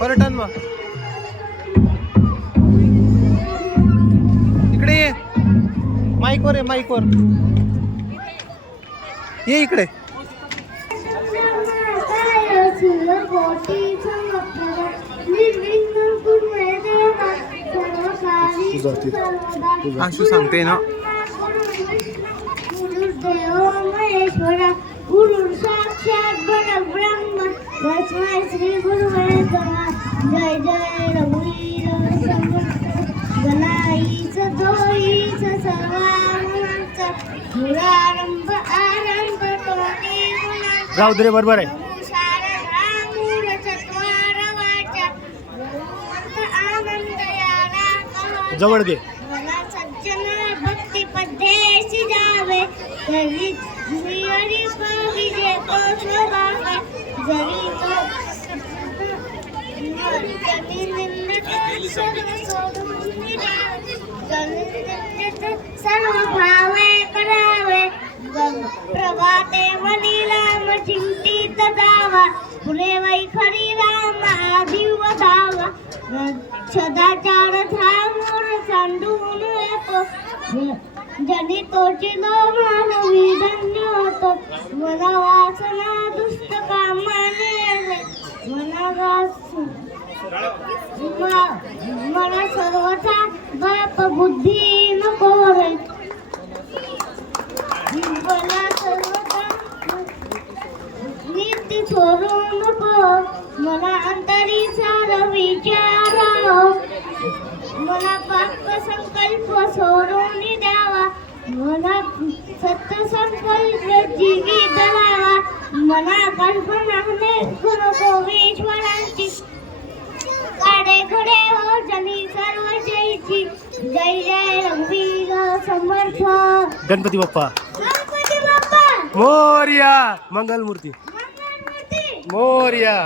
पर्यटन मग इकडे ये, माईकवर ये, माईकवर ये इकडे. आशू सांगते ना. गुरु साक्षात परब्रह्म तस्मै श्री गुरुवे नमः. जय जय रघुवीर समर्थ गणाईच जोईच सर्वांचा पुरारंभ आरंभ तोने गुणांचा. जाऊ दे रे, बरोबर आहे. जवळ घे. सज्जन भक्ती पद्धेशी जावे तरी हरी विजय तो स्वभाव जरी तो सर्व भावे करावे प्रभाते वनिला चिंतित जावा पुरे वै खरी राम आदिव धावा सदाचार थांबून सांडून येतो जनी तोची मानवी धन्य होतो. मला वासना दुष्ट कामाने मला सर्वथा बाप बुद्धी नको रे. मला सर्वथा नीती सोडू नको. मला अंतरी सार विचार मला पाप संकल्प सोडून द्यावा. मला सत्य संकल्प जीवी धरावा. मला कल्पनाने गुरु ईश्वरांची काडे खडे हो जनी सर्व जयची. जय जय रघुवीर समर्थ गणपती बाप्पा. गणपती बाप्पा मोरया. मंगलमूर्ती मोरया.